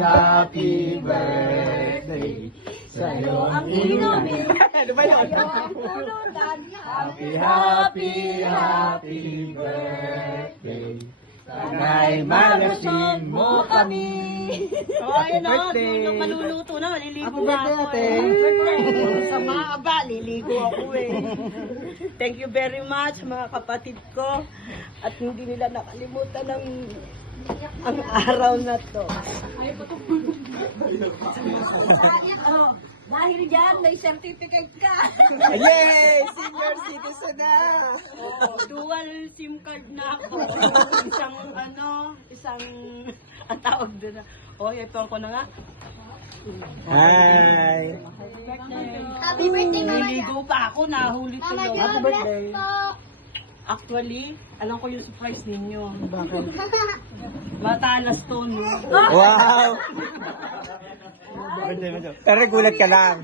Happy birthday sa'yo ang inumin. Ano ba yun? Happy birthday. Sana'y malasin mo kami. Ayun o, maluluto na, maliligo na ako. Sa maaba, liligo ako eh. Thank you very much mga kapatid ko. At hindi nila nakalimutan ang araw na to. Dahil dyan, may certificate ka. Yay! Senior citizen na! Dual SIM card na ako. Isang ang tawag doon na. Ito ko na nga. Hi! Happy birthday, Mama. Niligo pa ako, nahuli ko Mama lang. Jo, bless po. Actually, alam ko yung surprise ninyo. Bakit? Matalas to, no? Wow! Pero gulat ka lang.